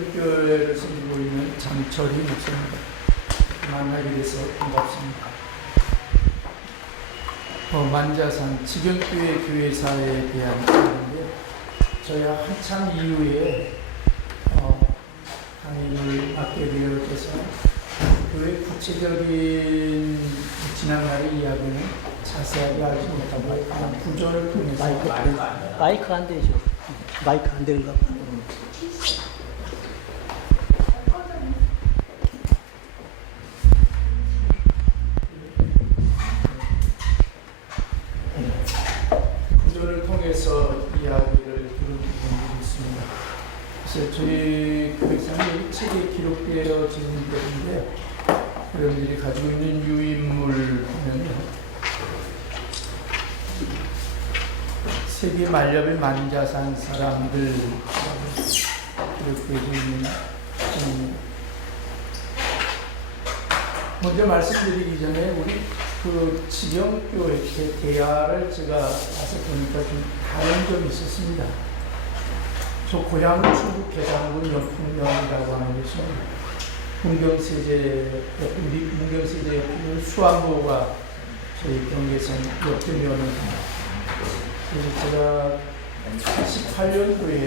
지경교회를 섬기고 있는 장철희 목사입니다. 만나게 돼서 반갑습니다. 만자산 지경교회 교회사에 대한 얘기인데, 저희가 한참 이후에 강의를 맡게 되어서 교회 구체적인 지난날의 이야기는 자세하게 알지 못하고 그냥 구조를 통해서 마이크 안 되죠. 마이크 안 되는가 봐. 구조를 통해서 이야기를 들은 부분이 있습니다. 그래서 저희 교회사는 책에 기록되어진 데인데, 여러분들이 가지고 있는 유인물 보면요, 세계 만렵의 만자산 사람들 이렇게 되어 있는, 먼저 말씀드리기 전에 우리 그 지경교회 대야를 제가 와서 보니까 좀 다른 점이 있었습니다. 저 고향은 충북 계장군 연풍면이라고 하는 곳이 문경세제 옆에 수안보가 저희 경계선 옆에 면을, 그래서 제가 88년도에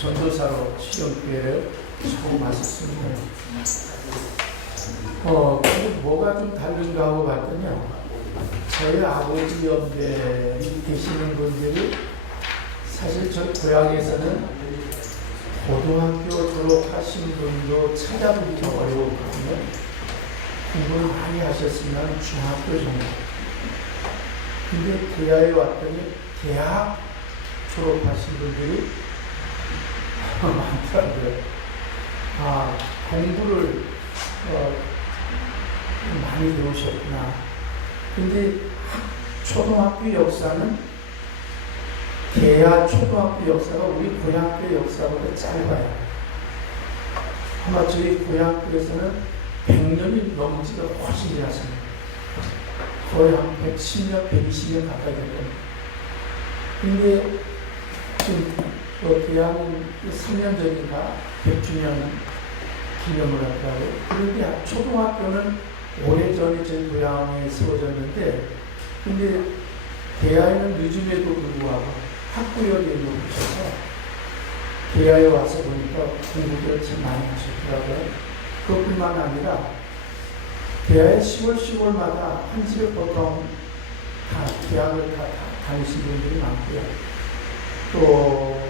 전도사로 시경교회를 처음 왔었습니다. 근데 뭐가 좀 다른가 하고 봤더니요, 저희 아버지 옆에 계시는 분들이 사실 저희 고향에서는 고등학교 졸업하신 분도 찾아보기 어려웠거든요. 공부를 많이 하셨으면 중학교 정도. 근데 대학에 왔더니 대학 졸업하신 분들이 많더라고요. 공부를 많이 배우셨구나. 근데 초등학교 역사는 대야 초등학교 역사가 우리 고향교 역사보다 짧아요. 아마 저희 고향교에서는 100년이 넘지가 훨씬 지났습니다. 거의 한 110년, 120년 가까이 될 겁니다. 근데 지금 대학은 3년 전인가 100주년 기념을 하더라고요. 그런데 초등학교는 오래전에 저희 고향에 세워졌는데, 근데 대하에는 늦음에도 불구하고 학구열이 높으셔서 대하에 와서 보니까 공부를 참 많이 하셨더라고요. 그것뿐만 아니라 대하에 시골마다 한 집에 보통 다 대학을 다 다니신 분들이 많고요. 또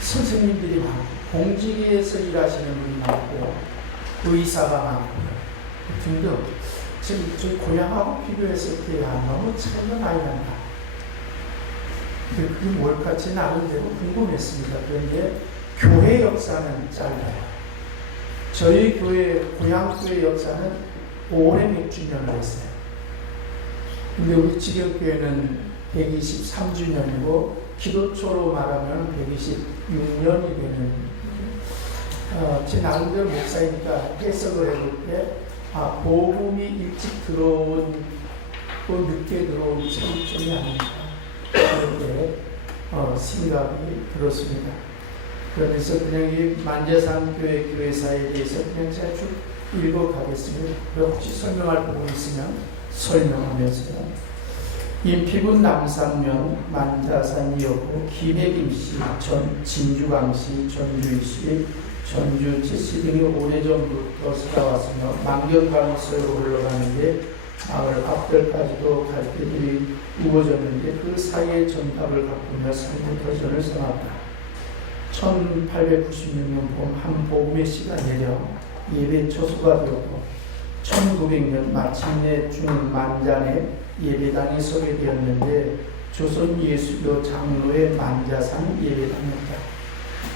선생님들이 많고, 공직에서 일하시는 분이 많고요. 의사가 많고요. 등등. 지금 저희 고향하고 비교했을 때 너무 차이가 많이 난다. 근데 그게 뭘까? 제 나름대로 궁금했습니다. 그런데 교회 역사는 짧아요. 저희 교회, 고향교회 역사는 올해 100주년을 했어요. 근데 우리 지경교회는 123주년이고, 기도초로 말하면 126년이 되는, 제 나름대로 목사니까 해석을 해볼 때, 복음이 일찍 들어온, 또 늦게 들어온 차이점이 아닌가, 그렇게 생각이 들었습니다. 그러면서 그냥 이 만자산 교회사에 대해서 그냥 제가 쭉 읽어가겠습니다. 혹시 설명할 부분 있으면 설명하면서요. 인피군 남상면 만자산이었고, 김해김씨, 진주광씨, 전주이씨, 전주 제씨 등이 오래전부터 살아왔으며 만경강서로 흘러가는데 마을 앞들까지도 갈길이 우거졌는데 그 사이에 전탑을 가꾸며 산부터전을 써놨다. 1896년 봄 한 복음의 씨가 내려 예배 초소가 되었고, 1900년 마침내 중만잔에 예배당이 서게 되었는데 조선 예수교 장로의 만자산 예배당이었다.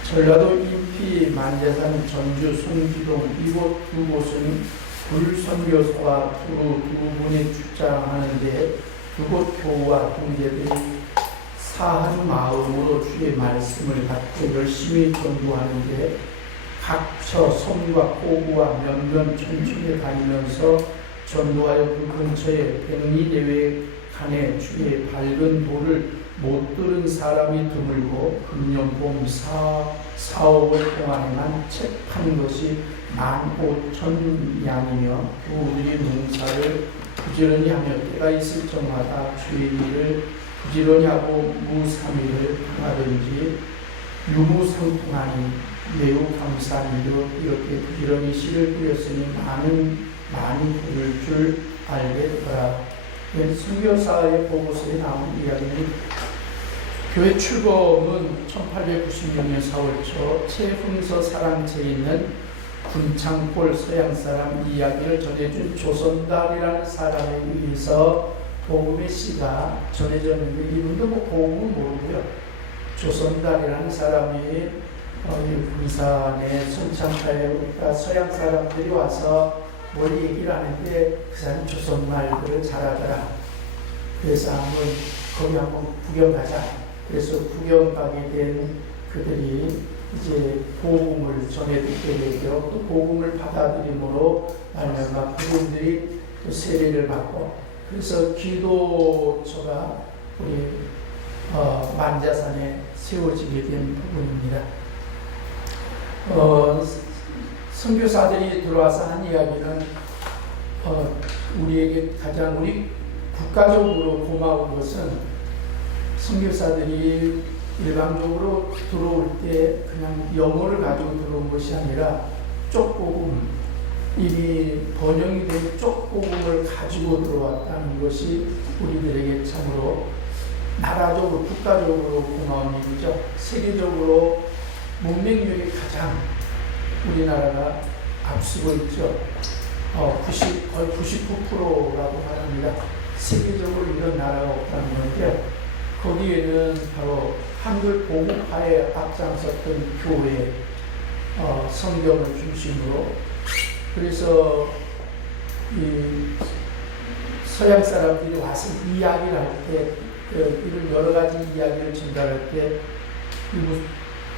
전라도 인피, 만자산, 전주, 송기동 이곳 두 곳은 불선교사와 두 분이 출장하는데 그곳 교우와 동제들이 사한 마음으로 주의 말씀을 갖고 열심히 전도하는데 각처 섬과 포구와 면면 천촌에 다니면서 전도하여 그 근처에 백리대회 간에 주의 밝은 도를 못 들은 사람이 드물고 금년봄 4~5월 동안에만 채 판 것이 15,000양이며 그들이 농사를 부지런히 하며 때가 있을 적마다 주의 일을 부지런히 하고 무삼일을 행하든지 유무상통하니 매우 감사한 일로 이렇게 부지런히 씨를 뿌렸으니 많이 부를 줄 알게 되더라. 선교사의 보고서에 나온 이야기는 교회 출범은 1896년 4월 초 최흥서 사랑제에 있는 군창골 서양사람 이야기를 전해준 조선달이라는 사람에 의해서 복음의 씨가 전해졌는데, 이분도 복음은 모르고요. 조선달이라는 사람이 군산에 son창가에 서양 사람들이 와서 뭘 얘기를 하는데 그 사람이 조선말들을 잘하더라. 그래서 거기 한번 구경 가자. 그래서 구경 가게 된 그들이 이제 복음을 전해 듣게 되고, 또 복음을 받아들임으로 말미암아 그분들이 또 세례를 받고, 그래서 기도처가 우리 만자산에 세워지게 된 부분입니다. 선교사들이 들어와서 한 이야기는 우리에게 가장 우리 국가적으로 고마운 것은, 선교사들이 일반적으로 들어올 때 그냥 영어를 가지고 들어온 것이 아니라 쪽복음, 이미 번영이 된 쪽복음을 가지고 들어왔다는 것이 우리들에게 참으로 나라적으로 국가적으로 고마운 일이죠. 세계적으로 문맹률이 가장 우리나라가 앞서고 있죠. 거의 99%라고 말합니다. 세계적으로 이런 나라가 없다는 건데, 거기에는 바로 한글 보급화에 앞장섰던 교회, 성경을 중심으로, 그래서 이 서양 사람들이 와서 이야기를 할 때, 이런 여러 가지 이야기를 전달할 때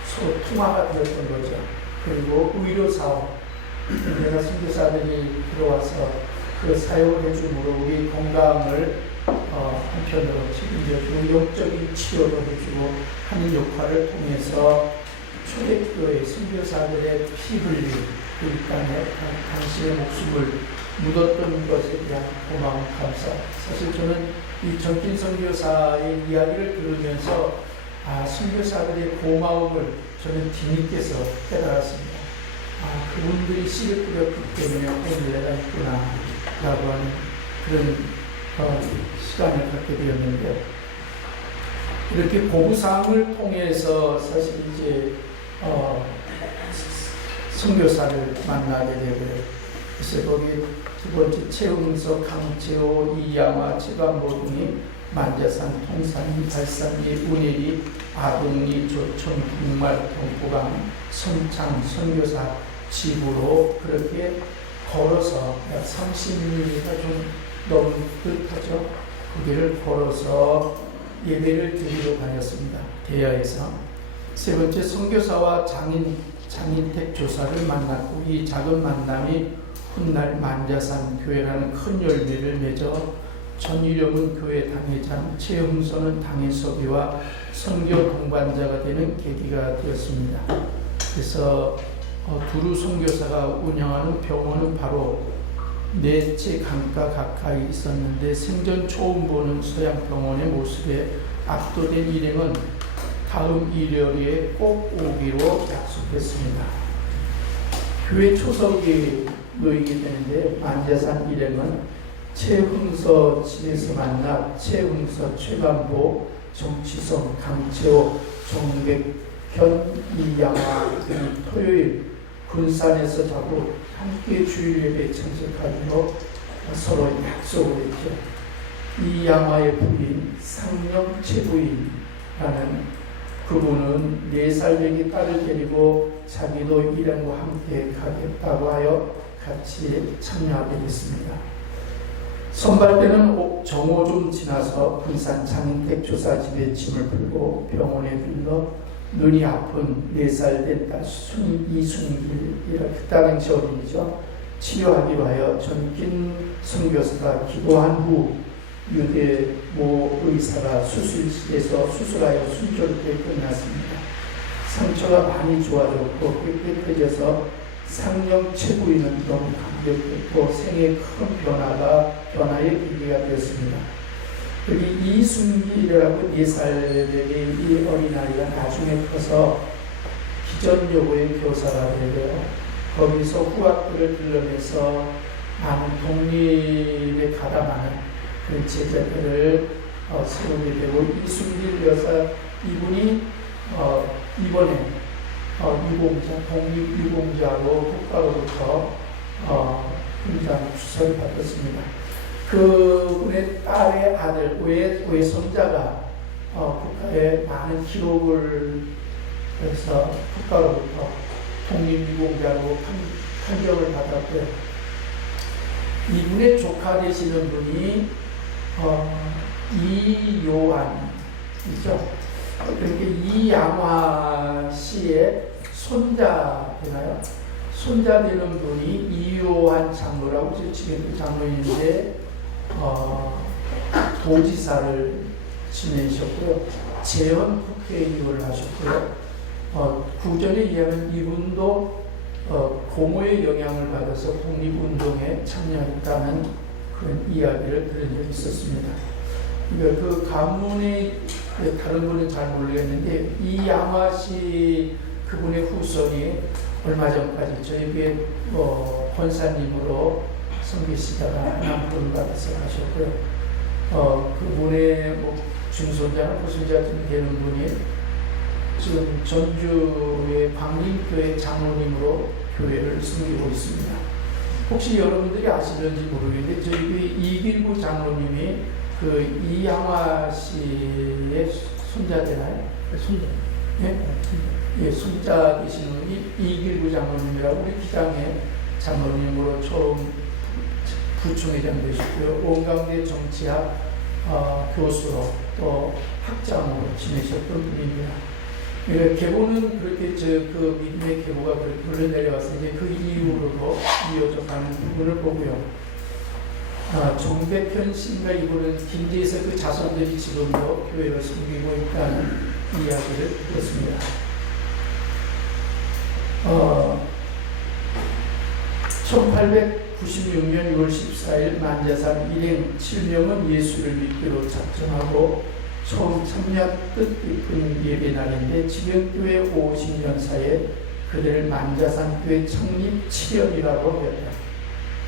서로 통화가 되었던 거죠. 그리고 의료사업, 내가 선교사들이 들어와서 그 사역을 해줌으로 우리 건강을 한편으로 책임져주고 영적인 치료도 해주고 하는 역할을 통해서 초대교회 선교사들의 피 흘림, 그 땅에 당신의 목숨을 묻었던 것에 대한 고마운 감사. 사실 저는 이 전진 선교사의 이야기를 들으면서 선교사들의 고마움을 저는 뒤늦게서 깨달았습니다. 그분들이 씨를 뿌렸기 때문에 오늘 내가 있구나 라고 하는 그런 시간을 갖게 되었는데, 이렇게 보부상을 통해서 사실 이제 선교사를 만나게 되고요. 그래서 거기 두 번째 최흥서, 강채호, 이양화, 최반보 등이 만자산, 통산, 발산리, 운해리, 아동리, 조천, 북말, 경포강, 선창, 선교사 집으로 그렇게 걸어서 약 30리가 좀 넘은 듯하죠. 거기를 걸어서 예배를 드리러 다녔습니다. 대야에서. 세 번째, 선교사와 장인택 조사를 만났고, 이 작은 만남이 훗날 만자산 교회라는 큰 열매를 맺어 전유령은 교회 당회장, 최흥서는 당회서비와 선교 동반자가 되는 계기가 되었습니다. 그래서 두루 선교사가 운영하는 병원은 바로 넷째 강가 가까이 있었는데, 생전 처음 보는 서양 병원의 모습에 압도된 일행은 다음 일요일에 꼭 오기로 약속했습니다. 교회 초석이 놓이게 되는데, 만자산 일행은 최흥서 집에서 만나 최흥서, 최반보, 정치성, 강채호, 정백현, 이양화 등이 토요일 군산에서 자고 함께 주일 예배에 참석하기로 서로 약속을 했죠. 이양화의 부인 상령 최부인이라는 그분은 4살 되기 딸을 데리고 자기도 일행과 함께 가겠다고 하여 같이 참여하게 됐습니다. 선발대는 정오 좀 지나서 군산 장인택 조사집에 짐을 풀고 병원에 들러 눈이 아픈 4살 된 딸 이순길이라는 당시 어린이죠. 치료하기로 하여 전긴 선교사가 기도한 후 유대 모 의사가 수술실에서 수술하여 순조롭게 끝났습니다. 상처가 많이 좋아졌고 깨끗해져서 상령 최고위는 너무 감격했고 생에 큰 변화의 계기가 되었습니다. 여기 이순길이라고 4살의 이 어린아이가 나중에 커서 기전여고의 교사가 되고요. 거기서 후학들을 길러내서 많은 독립에 가담하는 그런 제자들을 세우게 되고, 이순길 여사 이분이 이번에 독립유공자로 국가로부터 훈장 주서를 받았습니다. 그분의 딸의 아들 외손자가 국가에 많은 기록을 해서 국가로부터 독립유공자로 판정을 받았고요. 이분의 조카 되시는 분이 이요한이죠. 그렇게 이양화 씨의 손자 되나요? 손자 되는 분이 이요한 장로라고, 지금 장로인데 도지사를 지내셨고요. 재헌 국회의원을 하셨고요. 구전에 의하면 이분도 고모의 영향을 받아서 독립운동에 참여했다는 그런 이야기를 들은 적이 있었습니다. 그 가문의 다른 분은 잘 모르겠는데, 이양화 씨 그분의 후손이 얼마 전까지 저희 교회 권사님으로 섬기시다가 남편을 받아서 하셨고요. 그분의 중손자나 후손자쯤 되는 분이 지금 전주의 광림교회 장로님으로 교회를 섬기고 있습니다. 혹시 여러분들이 아시는지 모르겠는데, 저희 교회 이길구 장로님이 그 이양화 씨의 손자 되나요? 손자. 예, 손자 계시는 분이 이길구 장로님이라고 우리 기장의 장로님으로 처음 부총회장 되셨고요. 원광대 정치학 교수로 또 학장으로 지내셨던 분입니다. 계보는 그렇게 그 믿음의 계보가 그렇게 흘러내려와서 이제 그 이후로도 이어져 가는 부분을 보고요. 정백현 씨인가 이분은 김제에서 그 자손들이 지금도 교회를 섬기고 있다는 이야기를 들었습니다. 1896년 6월 14일 만자산 일행 7명은 예수를 믿기로 작정하고 처음 참여한 뜻깊은 예배날인데, 지명교회 50년 사이에 그들을 만자산교회 창립 7년이라고 하였다.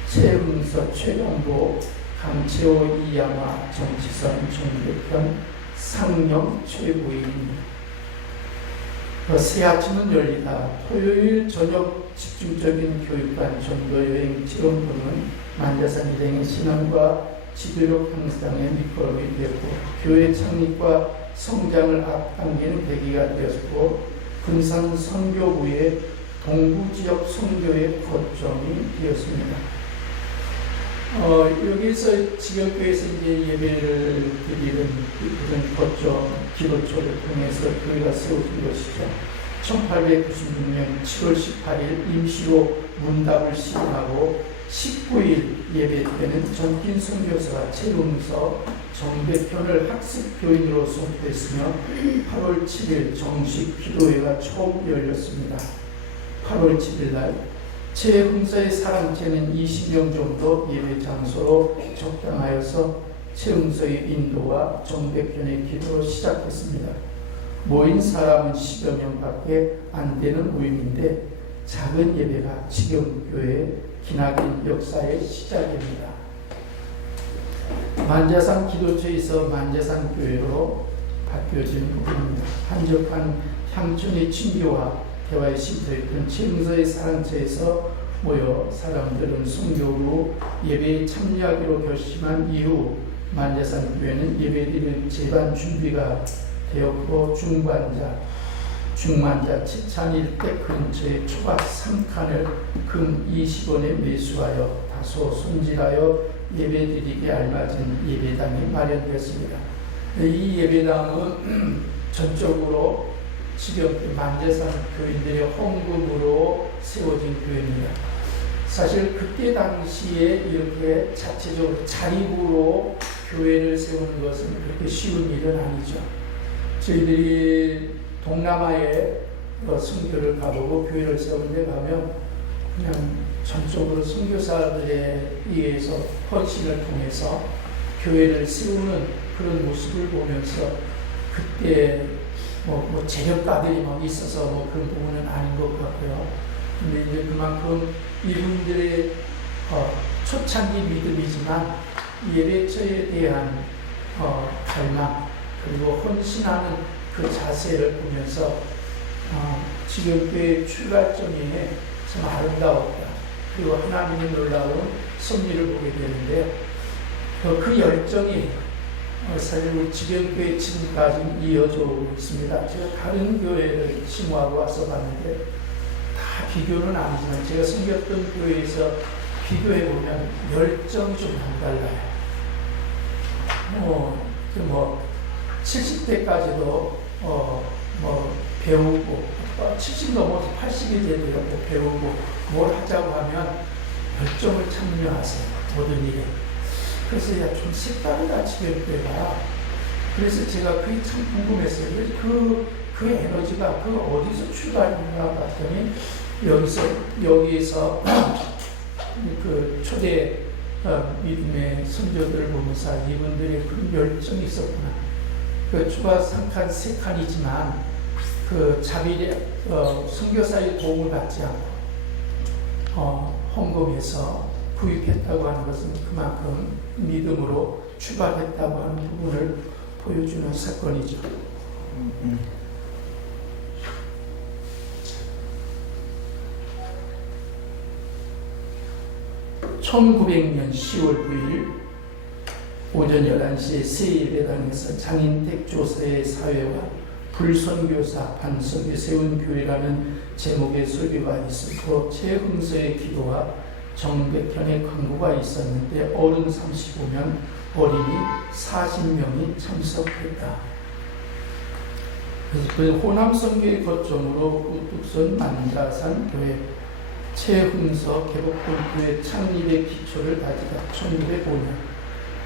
최은서, 최영보, 강채호, 이양화, 정치선, 정백현, 상영, 최부인입니다. 새 아침은 열리다. 토요일 저녁 집중적인 교육반, 전도여행, 체험부는 만자산 일행의 신앙과 지도력 향상에 밑거름이 되었고, 교회 창립과 성장을 앞당기는 계기가 되었고, 근산 선교부의 동부지역 선교의 거점이 되었습니다. 여기서 지역교회에서 이제 예배를 드리는 그런 거점, 기도초를 통해서 교회가 세워진 것이죠. 1896년 7월 18일 임시로 문답을 시행하고 19일 예배 때는 정긴 선교사가 최은서, 정백현을 학습교인으로 선포했으며 8월 7일 정식 기도회가 처음 열렸습니다. 8월 7일 날 최은서의 사랑제는 20명 정도 예배 장소로 적당하여서 최은서의 인도와 정백현의 기도로 시작했습니다. 모인 사람은 10여 명밖에 안 되는 모임인데, 작은 예배가 지금 교회의 기나긴 역사의 시작입니다. 만자산 기도처에서 만자산 교회로 바뀌어진 부분입니다. 한적한 향촌의 친교와 대화에 시도했던 최응서의 사랑처에서 모여 사람들은 순교로 예배에 참여하기로 결심한 이후 만자산 교회는 예배드릴 재반 준비가 되었고, 중만자 치찬일 때 근처에 초밥 3칸을 금 20원에 매수하여 다소 손질하여 예배드리기에 알맞은 예배당이 마련되었습니다. 이 예배당은 전적으로 지금 만자산 교인들의 헌금으로 세워진 교회입니다. 사실 그때 당시에 이렇게 자체적으로 자립으로 교회를 세우는 것은 그렇게 쉬운 일은 아니죠. 저희들이 동남아에 선교를 가보고 교회를 세운 데 가면 그냥 전적으로 선교사들에 의해서 헌신을 통해서 교회를 세우는 그런 모습을 보면서 그때 뭐 재력가들이 막 있어서 뭐 그런 부분은 아닌 것 같고요. 근데 이제 그만큼 이분들의 초창기 믿음이지만 예배처에 대한 갈망 그리고 헌신하는 그 자세를 보면서 지금 교회 출발점이 참 아름다웠다. 그리고 하나님의 놀라운 섭리를 보게 되는데 그 열정이 사실 우리 지경교회 지금까지 이어져 오고 있습니다. 제가 다른 교회를 심호하고 와서 봤는데 다 비교는 아니지만 제가 섬겼던 교회에서 비교해보면 열정이 좀 달라요. 70대까지도 배우고 70 넘어서 80이 되도록 배우고 뭘 하자고 하면 열정을 참여하세요. 모든 일에. 그래서 좀 색다르다 지경교회가. 그래서 제가 그게 참 궁금했어요. 그래서 그 에너지가 그 어디서 출발했나 봤더니 여기에서 그 초대 믿음의 선조들을 보면서 이분들의 그 열정이 있었구나. 그 주가 3칸, 3칸이지만 그 자비의 선교사의 도움을 받지 않고 헌금해서 구입했다고 하는 것은 그만큼 믿음으로 출발했다고 하는 부분을 보여주는 사건이죠. 1900년 10월 9일 오전 11시에 새 예배당에서 장인택 조사의 사회와 불선교사 반석에 세운 교회라는 제목의 설교가 있었고 최흥서의 기도와 정백현의 광고가 있었는데 어른 35명, 어린이 40명이 참석했다. 그래서 그 호남선교의 거점으로 우뚝선 만다산 교회 최흥서 개복동교회 창립의 기초를 다지다. 1905년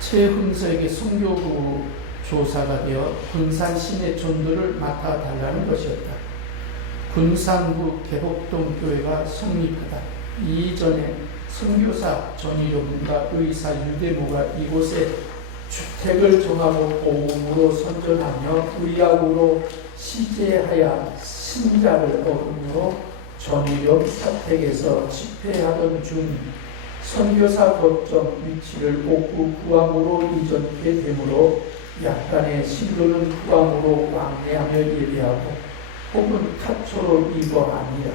최흥서에게 선교부 조사가 되어 군산 시내 전도를 맡아달라는 것이었다. 군산구 개복동교회가 성립하다. 이전에 선교사 전일용과 의사 유대모가 이곳에 주택을 정하고 보험으로 선전하며 의약으로 시제하여 신자를 어음으로 전일용 사택에서 집회하던 중 선교사 거점 위치를 옥구 구암으로 이전하게 되므로 약간의 신도는 구암으로 왕래하며 예배하고 혹은 타초로 이거하니라.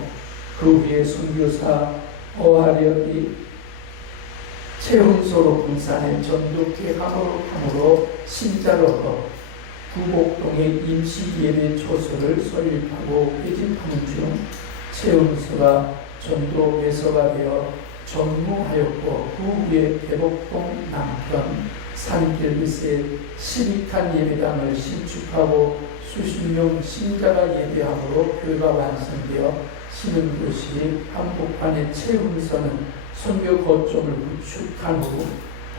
그 후에 선교사 어하력이 최흥소로 군산에 전도케 함으로 신자를 얻어 구복동의 임시 예배 초소를 설립하고 회집하는 중 최흥소가 전도 매서가 되어 전무하였고 그 후에 대복동 남편 산길 밑에 12칸 예배당을 신축하고 수십 명 신자가 예배함으로 교회가 완성되어 신은 교실이 한복판의 최흥서는 선교 거점을 구축한 후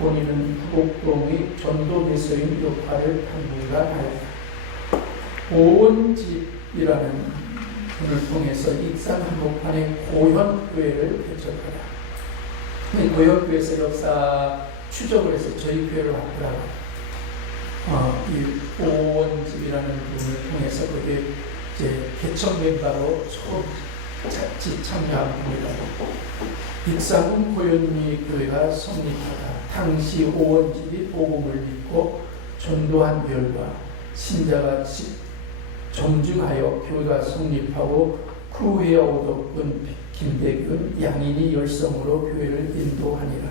본인은 구복동의 전도 매서인 역할을 당부가 하였다. 오원집이라는 분을 통해서 익산 한복판의 고현교회를 개척하다. 고현교회에서 역사 추적을 해서 저희 교회를 왔더라고요. 이 오원집이라는 분을 통해서 그게 이제 개척 멤버로 처음 참여한 겁니다. 익산군 고현리 교회가 성립하다. 당시 오원집이 복음을 믿고 전도한 결과 신자가 정중하여 교회가 성립하고 그 후에 오덕군 김대균 양인이 열성으로 교회를 인도하니라.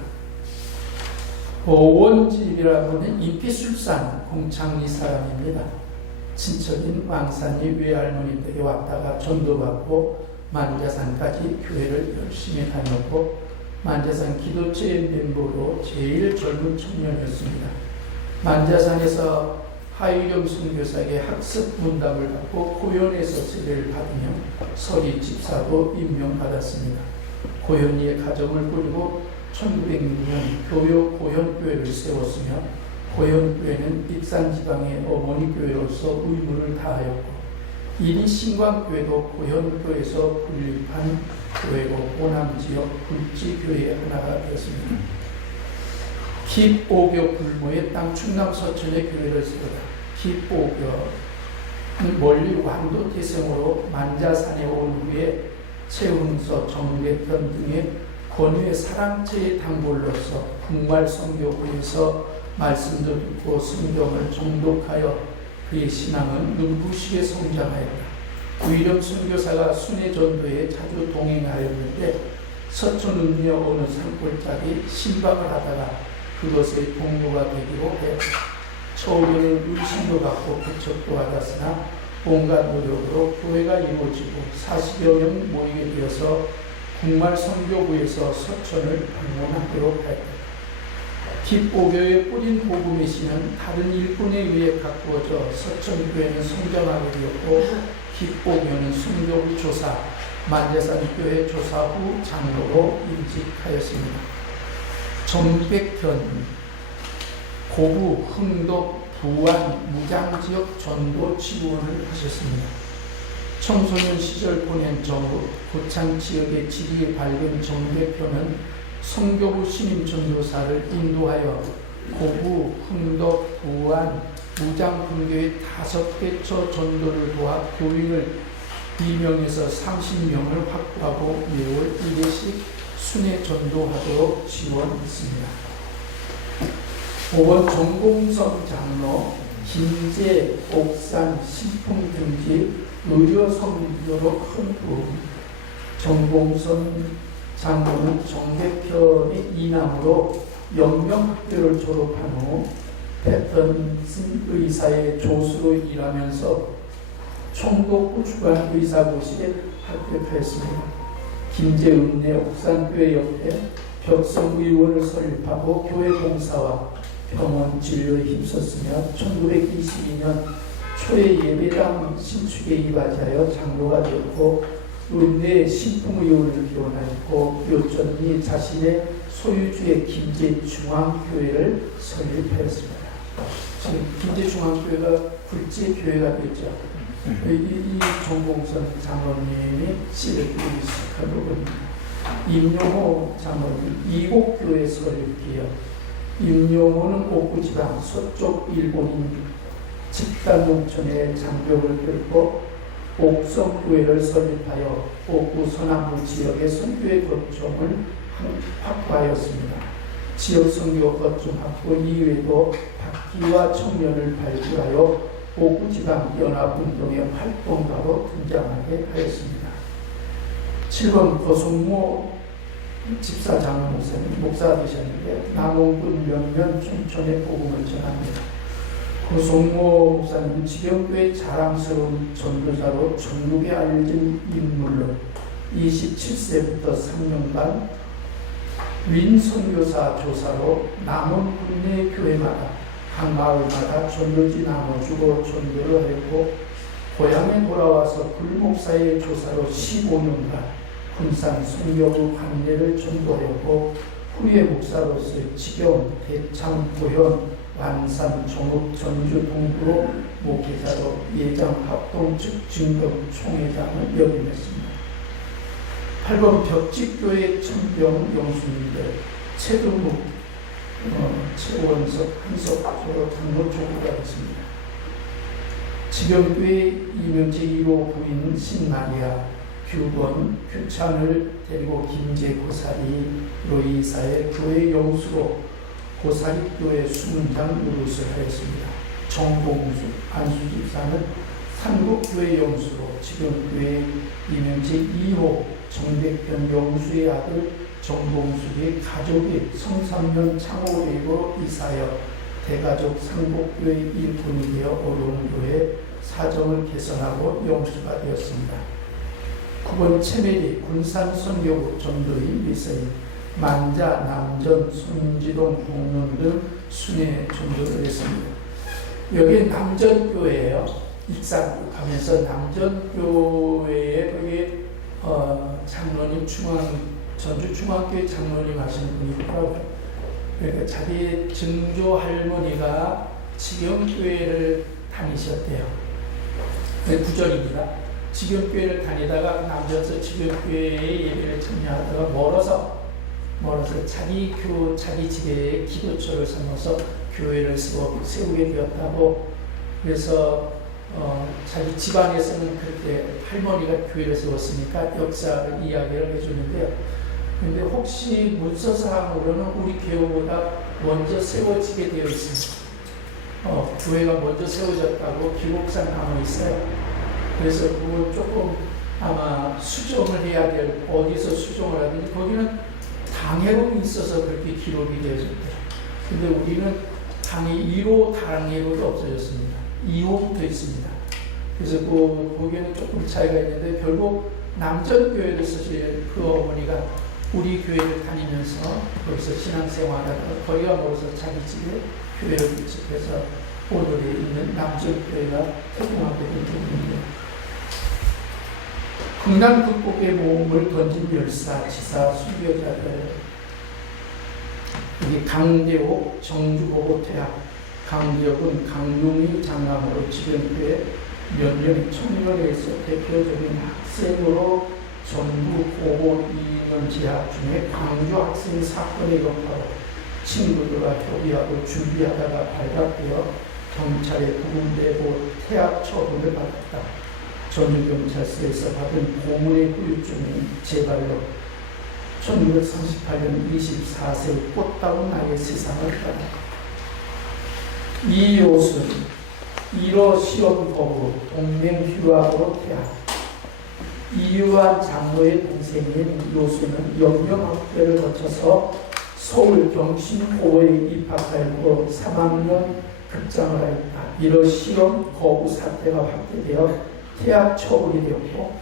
오원집이라고는 임피술산 공창리 사람입니다. 친척인 왕산리 외할머니 댁에 왔다가 전도받고 만자산까지 교회를 열심히 다녔고 만자산 기도체 멤버로 제일 젊은 청년이었습니다. 만자산에서 하유령 선교사에게 학습 문답을 받고 고현에서 세례를 받으며 서리 집사도 임명받았습니다. 고현리의 가정을 꾸리고 1906년 교요 고현교회를 세웠으며 고현교회는 익산지방의 어머니 교회로서 의무를 다하였고 이리 신광교회도 고현교에서 분립한 교회고 호남지역 굴지교회 하나가 되었습니다. 깁오교 불모의 땅 충남 서천의 교회를 세우다. 깁오교는 멀리 완도 태생으로 만자산에 온 후에 최은서, 정대편 등의 권위의 사랑제의 단골로서 국말 선교부에서 말씀도 듣고 성경을 정독하여 그의 신앙은 눈부시게 성장하였다. 위령 선교사가 순회 전도에 자주 동행하였는데 서천 읍내 어느 산골짜기 신방을 하다가 그것의 동료가 되기로 하였다. 처음에는 의심도 받고 개척도 받았으나 온갖 노력으로 교회가 이루어지고 40여 명 모이게 되어서 국말 선교부에서 서천을 방문하도록 하였다. 깁오교의 뿌린 복음의 씨는 다른 일꾼에 의해 가꾸어져 서천교회는 성장하게 되었고 깁오교는 순교부 조사, 만자산교회 조사 후 장로로 임직하였습니다. 정백현, 고부, 흥덕, 부안, 무장지역 전도 지구원을 하셨습니다. 청소년 시절 보낸 전국, 고창 지역의 지리에 밝은 정백현은 성교부 신임 전도사를 인도하여 고부, 흥덕, 부안, 무장분교의 5개처 전도를 도와 교인을 2명에서 30명을 확보하고 매월 1회씩 순회 전도하도록 지원했습니다. 5번 정공성 장로, 김제, 옥산, 신풍 등지, 의료선교로 큰 도움. 정공성 장로는 정대편의 이남으로 영명학교를 졸업한 후 패턴슨 의사의 조수로 일하면서 총독부 주관 의사고시에 합격했습니다. 김제읍내 옥산교회 옆에 벽성의원을 설립하고 교회 봉사와 병원 진료에 힘썼으며 1922년 초에 예배당 신축에 이바지하여 장로가 되었고 읍내에 신풍의원을 개원하였고 요전이 자신의 소유주의 김제중앙교회를 설립하였습니다. 지금 김제중앙교회가 굴지교회가 됐죠. 이 정봉선 장로님이 씨를 뿌리기 시작한 부분입니다. 임용호 장로님 이곡교회 설립기여. 임용호는 옥구지방 서쪽 일본인 집단농촌에 장벽을 뚫고 옥성교회를 설립하여 옥구 서남부 지역의 선교회 거점을 확보하였습니다. 지역 선교 거점 확보 이외에도 박기와 청년을 발굴하여 옥구지방 연합운동의 활동가로 등장하게 하였습니다. 7번 고성모 집사 장로 목사님 목사 되셨는데 남원군 명면 춘천의 복음을 전합니다. 고성모 목사님 지경교회 자랑스러운 전도자로 전국에 알려진 인물로 27세부터 3년간 윈선교사 조사로 남원 국내 교회마다 각 마을마다 전도지 나눠주고 전도를 했고 고향에 돌아와서 불목사의 조사로 15년간 군산 성교부 관례를 전도하였고 후에 목사로서 지경, 대창, 보현, 완산, 종읍, 전주, 동부로 목회자로 예장, 합동, 즉 증경, 총회장을 역임했습니다. 8번 벽지교회 천병 영수님들 최동국, 최원석, 한석조로 장로 조부가 됐습니다. 지경교회 이명재 1호 부인 신마리아, 규건, 규찬을 데리고 김제 고사리로 이사해 교회 영수로 고사리교회 수문장 노릇을 하였습니다. 정봉수, 안수집사는 삼국교회 영수로 지경교회 이명재 2호 정백현 영수의 아들 정봉수의 가족이 성삼년 창호회로 이사하여 대가족 상복교회 일꾼이 되어 어려운 교회 사정을 개선하고 영수가 되었습니다. 9번 채메리 군산 선교부 전도인 미서인 만자, 남전, 손지동, 동릉 등 순회 전도를 했습니다. 여기 남전교회예요. 익산 가면서 남전교회에 거기 장로님 전주 중앙교회 장로님 하시는 분이 있더라고요. 그러니까 자기 증조 할머니가 지경교회를 다니셨대요. 구절입니다. 지경교회를 다니다가 남자서 지경교회의 예배를 참여하다가 멀어서 자기 집에 기도처를 삼아서 교회를 세우게 되었다고. 그래서 자기 집안에서는 그렇게 할머니가 교회를 세웠으니까 역사를 이야기를 해주는데요. 근데 혹시 문서상으로는 우리 교회보다 먼저 세워지게 되어 있습니다. 교회가 먼저 세워졌다고 기록상 나와 있어요. 그래서 그걸 조금 아마 수정을 해야 될, 어디서 수정을 하든지, 거기는 당회로 있어서 그렇게 기록이 되어졌대요. 근데 우리는 당회 1호 당회로도 없어졌습니다. 2호부터 있습니다. 그래서 거기에는 조금 차이가 있는데, 결국 남전교회를 사실 그 어머니가 우리 교회를 다니면서 거기서 신앙생활하다가 거기가 멀어서 자기 집에 교회를 구축해서 오늘에 있는 남전교회가 태동하게 된 부분입니다. 극난 극복의 모험을 던진 열사, 지사, 순교자들, 여기 강대옥, 정주보고 대학, 강대옥은 강용희 장남으로 지금교회 몇 년의 청년에서 대표적인 학생으로 전국 고고 2년 재학 중에 광주 학생 사건에 접하고 친구들과 협의하고 준비하다가 발각되어 경찰에 구금되고 퇴학 처분을 받았다. 전주경찰서에서 받은 고문의 후유증이 제발로 1938년 24세 꽃다운 나이에 세상을 떠났다. 이효순 1호 시험 거부 동맹휴학으로 퇴학. 이유한 장로의 동생인 요순은 영명학교를 거쳐서 서울 경신고에 입학하였고 3학년 급장을 하였다. 이로 시험 거부 사태가 확대되어 퇴학 처분이 되었고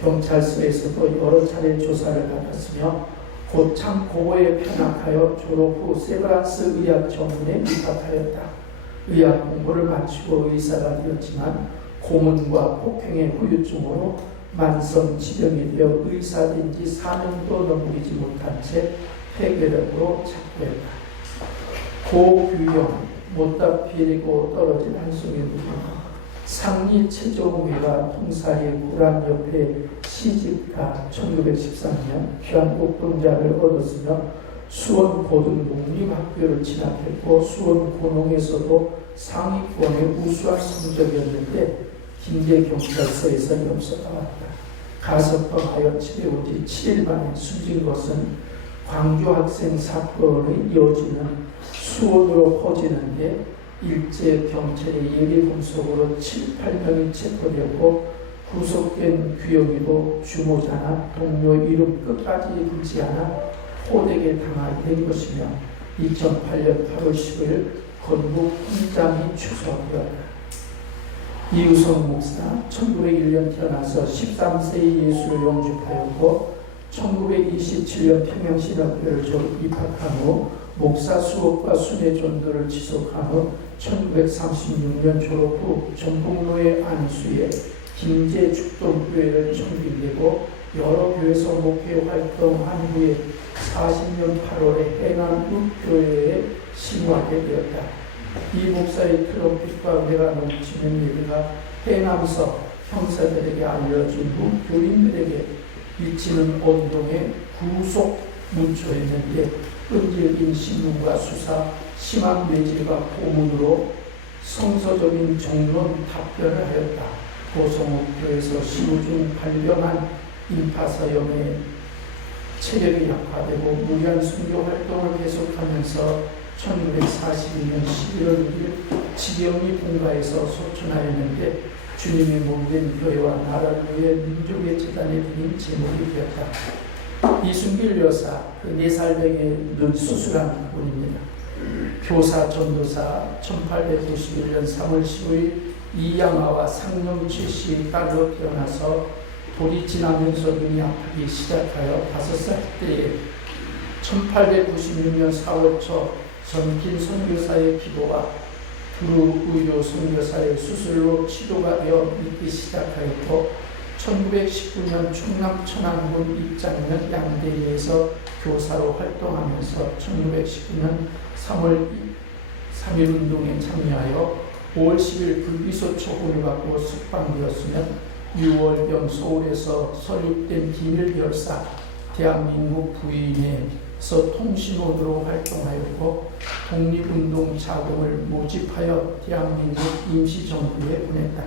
경찰서에서도 여러 차례 조사를 받았으며 고창 고고에 편학하여 졸업 후 세브란스 의학 전문에 입학하였다. 의학 공부를 마치고 의사가 되었지만 고문과 폭행의 후유증으로 만성 질병이 되어 의사된 지 4년도 넘기지 못한 채 폐결핵으로 착고했다. 고규형 못다 피리고 떨어진 한송이 누구나 상리 최종회가 통사의 구란협회 시집가 1913년 귀한독동자를 얻었으며 수원 고등농림학교를 진학했고 수원 고농에서도 상위권의 우수한 성적이었는데 김제경찰서에서 염소가 왔다. 가석방하여 치료온 지 7일 만에 숨진 것은 광주 학생 사건의 이어지는 수원으로 퍼지는데 일제 경찰의 예비 분석으로 7, 8명이 체포되고 구속된 규영이도 주모자나 동료 이름 끝까지 불지 않아 호되게 당하게 된 것이며 2008년 8월 10일 건국 훈장이 취소되었다. 이우성 목사 1901년 태어나서 13세의 예수를 영접하였고 1927년 평양신학교를 입학한 후 목사 수업과 순회 전도를 지속한 후 1936년 졸업 후 전북로의 안수에 김제축동교회를 창립되고 여러 교회에서 목회 활동한 후에 40년 8월에 해남읍교회에 심화하게 되었다. 이 목사의 트럼펫과 은혜가 넘치는 예배가 해남서 형사들에게 알려진 후 교인들에게 미치는 언동의 구속 문초였는데 끈질긴 신문과 수사, 심한 매질과 고문으로 성서적인 정론 답변을 하였다. 고성읍교에서 시우 중 발병한 인파사염에 체력이 약화되고 무리한 순교 활동을 계속하면서 1942년 11월 6일 지경이 본가에서 소천하였는데 주님의 몸된 교회와 나라를 위해 민족의 재단에 드린 제목이 되었다. 이순길 여사, 그 4살병에 눈 수술한 분입니다. 교사, 전도사, 1891년 3월 15일 이양아와 상놈 최씨의 딸로 태어나서 돌이 지나면서 눈이 아프기 시작하여 5살 때에 1896년 4월 초 전긴 선교사의 기도와 두루 의료 선교사의 수술로 치료가 되어 믿기 시작하였고 1919년 충남 천안군 입장면 양대리에서 교사로 활동하면서 1919년 3월 3.1 운동에 참여하여 5월 10일 불기소 처분을 받고 석방되었으며 6월경 서울에서 설립된 비밀 열사 대한민국 부임에서 통신원으로 활동하였고 독립운동 자금을 모집하여 대한민국 임시정부에 보냈다.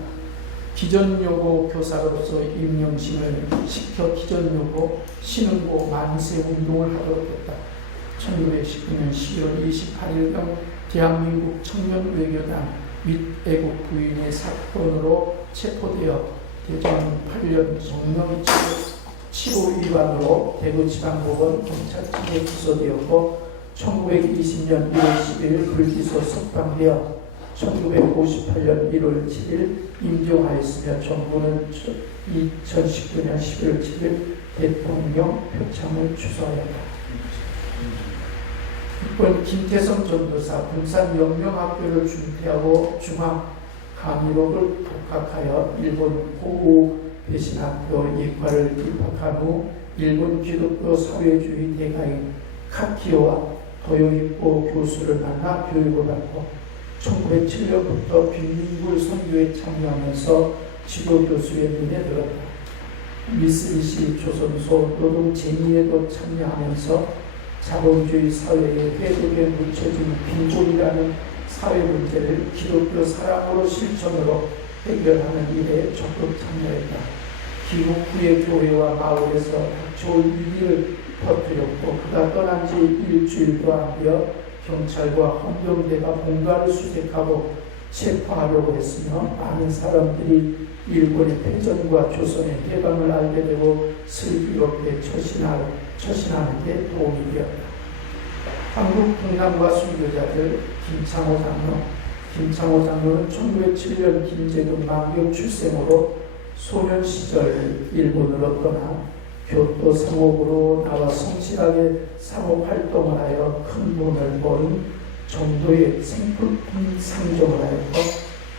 기전여고 교사로서 임명신을 시켜 기전여고 신흥고 만세운동을 하도록 했다. 1919년 12월 28일경 대한민국 청년외교단 및 애국 부인의 사건으로 체포되어 대전 8년 정령 치료 위반으로 대구지방법원 경찰청에 기소되었고 1920년 2월 10일 불기소 석방되어 1958년 1월 7일 임종하였으며 정부는 2019년 11월 7일 대통령 표창을 추서하였다. 6번 김태성 전도사 군산영명학교를 중퇴하고 중앙 강의록을 복학하여 일본 고우 배신학교 예과를 입학한 후 일본 기독교 사회주의 대가인 카키오와 도요히코 교수를 만나 교육을 받고 1907년부터 빈민굴 선교에 참여하면서 지도교수의 눈에 들었다. 미쓰비시 조선소 노동쟁의에도 참여하면서 자본주의 사회의 회복에 묻혀진 빈곤이라는 사회 문제를 기독교 사랑으로 실천으로 해결하는 일에 적극 참여했다. 귀국 후에 교회와 마을에서 닥쳐올 위기를 터뜨렸고 그가 떠난 지 일주일도 안 되어 경찰과 헌병대가 본가를 수색하고 체포하려고 했으며 많은 사람들이 일본의 패전과 조선의 해방을 알게 되고 슬기롭게 처신하는 데 도움이 되었다. 한국 풍당과 순교자들 김창호 장로는 1907년 김제동 만경 출생으로 소년 시절 일본으로 떠나 교토 상옥으로 나와 성실하게 상옥 활동을 하여 큰 돈을 버는 정도의 생필품 상종을 하였고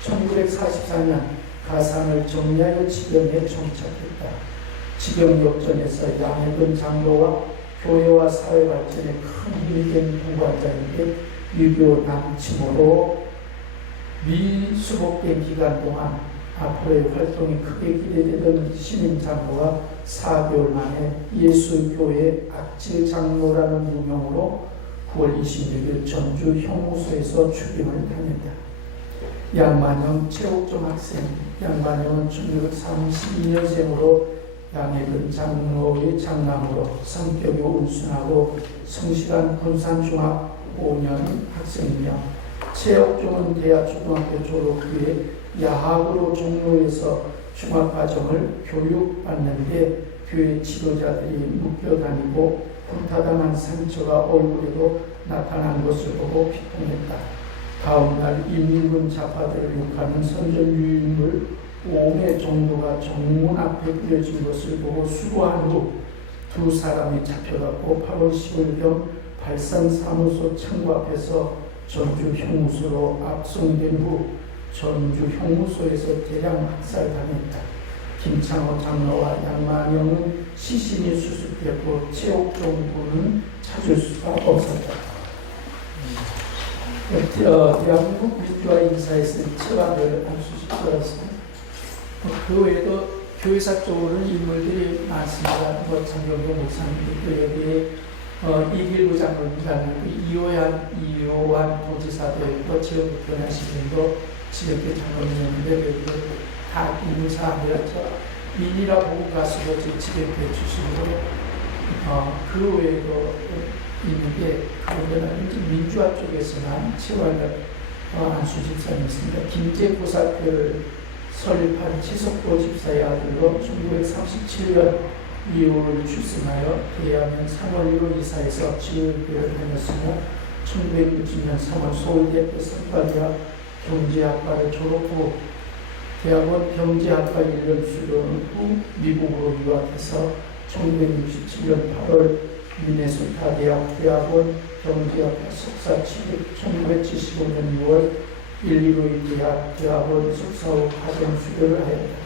1944년 가산을 정리하여 지경에 정착했다. 지경 역전에서 양해근 장로와 교회와 사회 발전에 큰 힘이 된 동반자인데 유교 남침으로 미수복된 기간 동안 앞으로의 활동이 크게 기대되던 신임 장로가 4개월 만에 예수교회 악질 장로라는 유명으로 9월 26일 전주 형무소에서 죽임을 당했다. 양만영 최옥종 학생, 양만영은 1932년생으로 양해근 장로의 장남으로 성격이 온순하고 성실한 군산중학 5년 학생이며 최옥종은 대학 초등학교 졸업 후에 야학으로 종로에서 중학과정을 교육받는데 교회 지도자들이 묶여다니고 군타당한 상처가 얼굴에도 나타난 것을 보고 비통했다. 다음날 인민군 좌파들을 욕하는 선전 유인물 5매 정도가 정문 앞에 뿌려진 것을 보고 수고한 후 두 사람이 잡혀갔고 8월 10일경 발산사무소 창구 앞에서 전주 형무소로 압송된 후 전주 형무소에서 대량 학살당했다. 김창호 장로와 양만영은 시신이 수습되고 최옥종 군은 찾을 수가 없었다. 대한민국 민주화 인사에서 처방을 할 수 있었습니다. 그 외에도 교회사 쪽으로는 인물들이 많습니다. 장경도 목사님도 여기에 이길구 장로님도 이호환 도지사도 있고 지역국변화 시민도 지역의 장로님인데 여기도 다 인사 아니라 민이라 보고 가수도 지역의 출신으로 그 외에도 있는데 그런데는 민주화 쪽에서만 치환을 안수 집사님 있습니다. 김제고사교를 설립한 최석보 집사의 아들로 1937년 2월 출생하여 대학은 3월 1호 이사에서 지역교회를 다녔으며 1960년 3월 서울대학교 성과대학 경제학과를 졸업 후 대학원 경제학과 1년 수련 후 미국으로 유학해서 1967년 8월 미네소타 대학원 경제학과 석사 취득 1975년 6월 일리노이 대학원 석사 후 과정 수료를 하였다.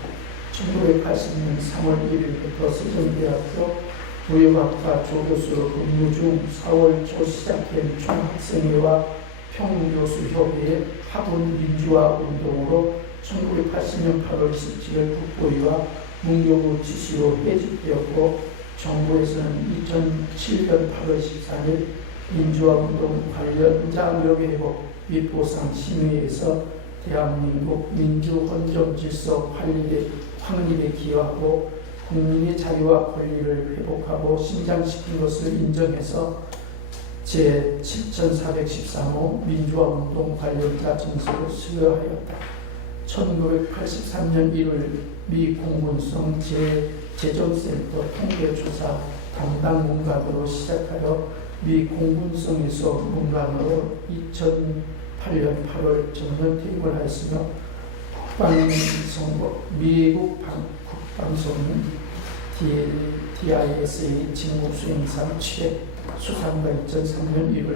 1980년 3월 1일부터 세종대학교 무역학과 조교수로 근무 중 4월 초 시작된 총학생회와 평교수협의회 화분 민주화 운동으로 1980년 8월 17일 국보위와 문교부 지시로 해직되었고 정부에서는 2007년 8월 14일 민주화운동 관련 자료회복 및 보상 심의에서 대한민국 민주헌정질서 확립에 기여하고 국민의 자유와 권리를 회복하고 신장시킨 것을 인정해서 제7413호 민주화운동 관련자 증서를 수여하였다. 1983년 1월 미 공군성 재정센터 통계조사 담당 문관으로 시작하여 미 공군성에서 문관으로 2008년 8월 정년 퇴임을 하였으며 미국 국방성은 DISA 직무수행상 취획 수상과 2003년 1월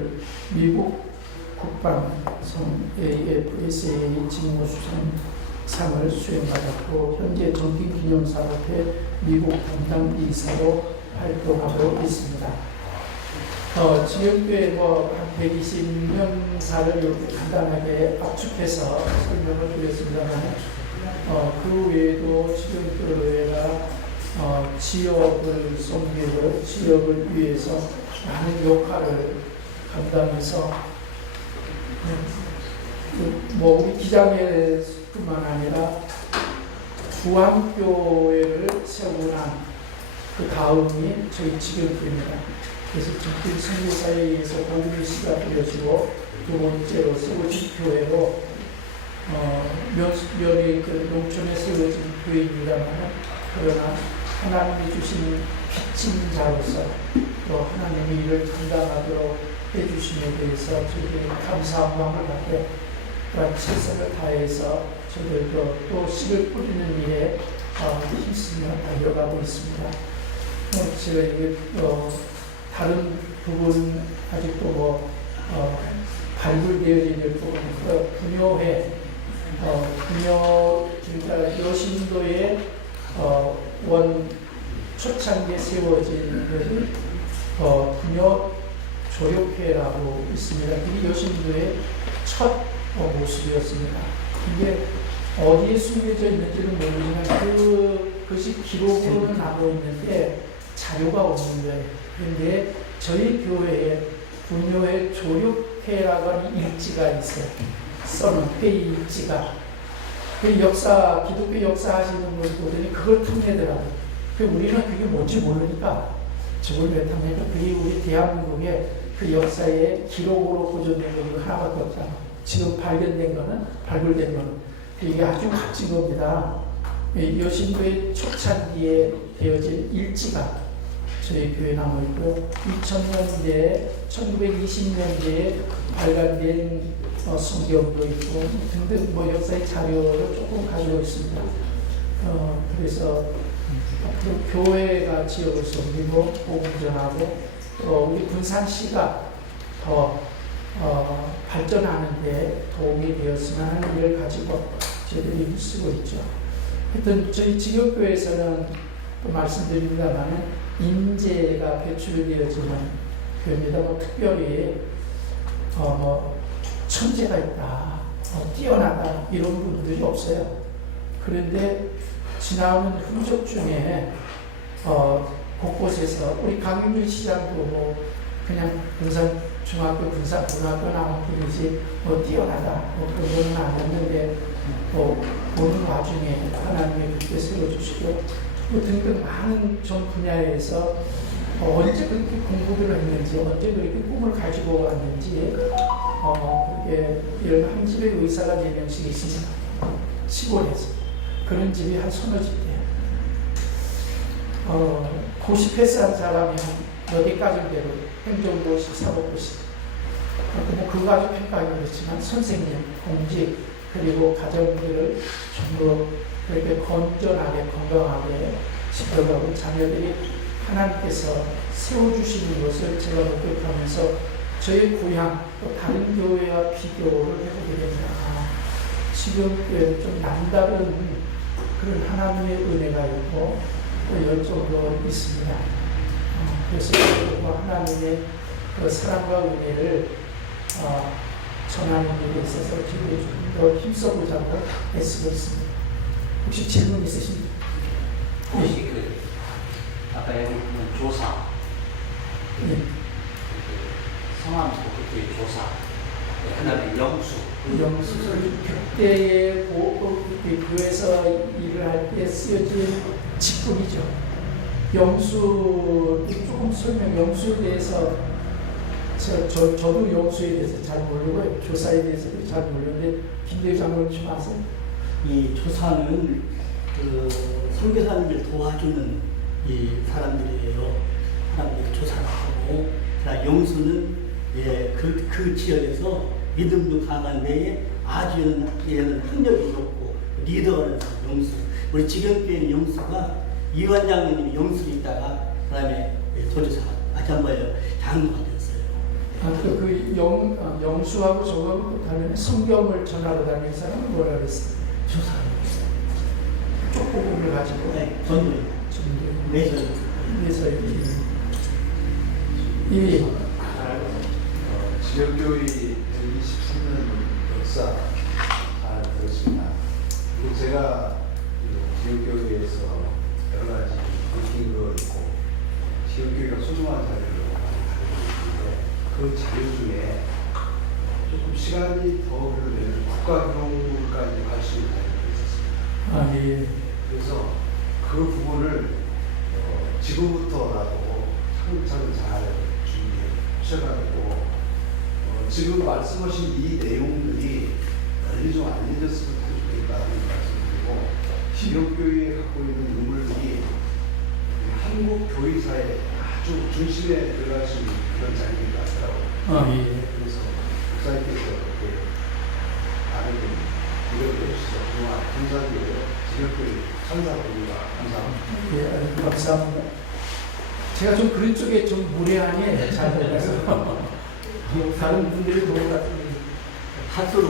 미국 국방성 AFSA 직무수상상을 수행받았고 현재 전기기념사업회 미국 담당 이사로 활동하고 있습니다. 지역교회 한 120년사를 이렇게 간단하게 압축해서 설명을 드렸습니다만 그 외에도 지역교회가 지역을 섬기고 지역을 위해서 많은 역할을 감당해서 우리 기장회뿐만 아니라 주한교회를 세우고 난 그 다음이 저희 지역교회입니다. 그래서 특히 선교사에 의해서 복음의 씨가 들려지고 두 번째로 세워진 교회로 몇이 그 농촌에 세워진 교회입니다만 그러나 하나님이 주신 빚진 자로서 또 하나님의 일을 감당하도록 해주심에 대해서 저희들이 감사한 마음을 갖고 또한 최선을 다해서 저희들도 또 씨를 뿌리는 일에 힘쓰며 달려가고 있습니다. 제가 다른 부분 아직도 발굴되어야 될 부분, 분묘회, 그러니까 여신도의 원 초창기에 세워진 분묘 조력회라고 있습니다. 이게 여신도의 첫 모습이었습니다. 이게 어디에 숨겨져 있는지는 모르지만 그것이 기록으로는 나고 있는데 자료가 없는 거예요. 그런데 저희 교회에 분묘회 조력회라고 하는 일지가 있어요. 써놓은 회의 일지가. 그 역사, 기독교 역사 하시는 분들 보더니 그걸 탐내더라고요. 우리는 그게 뭔지 모르니까 저걸 왜 탐내니까 그게 우리 대한민국의 그 역사의 기록으로 보존된 거 하나밖에 없잖아. 지금 발견된 거는, 발굴된 거는. 이게 아주 값진 겁니다. 여신도의 초창기에 되어진 일지가 저희 교회에 남아있고 2000년대, 1920년대에 발간된 성경도 있고 등등 역사의 자료를 조금 가지고 있습니다. 그래서 앞으로 교회가 지역을 섬기고 복음전하고 우리 군산시가 더 발전하는 데 도움이 되었으면 하는 일을 가지고 저희들이 힘쓰고 있죠. 하여튼 저희 지역교회에서는 또 말씀드립니다만 인재가 배출되어지는 교회입니다. 특별히 천재가 있다, 뛰어나다 이런 분들이 없어요. 그런데 지나오는 흔적 중에 곳곳에서 우리 강윤준 시장도 그냥 중학교, 군사고등학교 나온 분이지 뛰어나다 그런 거는 아니었는데 보는 와중에 하나님의 그렇게 세워주시고 등등 많은 전 분야에서 언제 그렇게 공부를 했는지 언제 그렇게 꿈을 가지고 왔는지 그렇게 이런 한 집에 의사가 4명씩 있으면 시골에서 그런 집이 한 서너 집 돼요. 고시 패스한 사람이 몇 개까지 되고 행정고시, 사법고시 그 가족 평가하기 그렇지만 선생님, 공직 그리고 가정들을 전부 그렇게 건전하게 건강하게 지켜가고 자녀들이 하나님께서 세워주시는 것을 제가 목격하면서 저희 고향 또 다른 교회와 비교를 해보게 됩니다. 지금 좀 남다른 그런 하나님의 은혜가 있고 또 열정도 있습니다. 그래서 하나님의 그 사랑과 은혜를 전하는 일에 있어서 기도에 좀 더 힘써보자고 애쓰고 있습니다. 혹시 질문 있으십니까? 혹시 그 아까 여기 보면 조사, 네. 성함 도쿄의 조사, 그다음에 영수. 영수를 그때의 교회에서 일을 할 때 쓰여진 직분이죠. 영수 조금 설명, 영수에 대해서 저도 영수에 대해서 잘 모르고요. 조사에 대해서도 잘 모르는데 김대희 장로님 좀 아세요? 이 조사는 그 선교사님을 도와주는 이 사람들이에요. 사람들이 조사를 하고, 자 영수는 예, 그 지역에서 믿음도 강한 데에 아주 얘는 학력이 높고 리더가 영수. 우리 지경교회는 영수가 이완장님이 영수로 있다가 그다음에 도지사 아참바에 장로가 됐어요. 영수하고 저하고 다른 성경을 전하러 다니는 사람은 뭐라 그랬어요? 조사. 쪽부분을 가지고 네, 전도. 매서. 그래서 이 지역교회 23년 역사 잘 들었습니다. 그리고 제가 지역교회에서 여러 가지 느낀 거 있고 지역교회가 소중한 자료를 많이 가지고 있는데 그 자료 중에 조금 시간이 더 흐르면 국가교육까지 갈 수 있는 자료가 있었습니다. 예. 그래서 그 부분을 지금부터라도 차근차근 잘 준비하셔가지고 지금 말씀하신 이 내용들이 널리 좀 알려졌으면 좋겠다는 말씀드리고 지역교회에 갖고 있는 인물들이 한국 교회사의 아주 중심에 들어갈 수 있는 그런 자리인 것 같더라고요. 예. 그래서 목사님께서 이렇게 많은 이렇게 해주셔서 정말 감사드리고요. 지역교회 천사분과 감사합니다. 예, 감사합니다. 제가 좀 그런 쪽에 좀 무례하게 잘 들어서 다른 분들이 도움 같은 한수로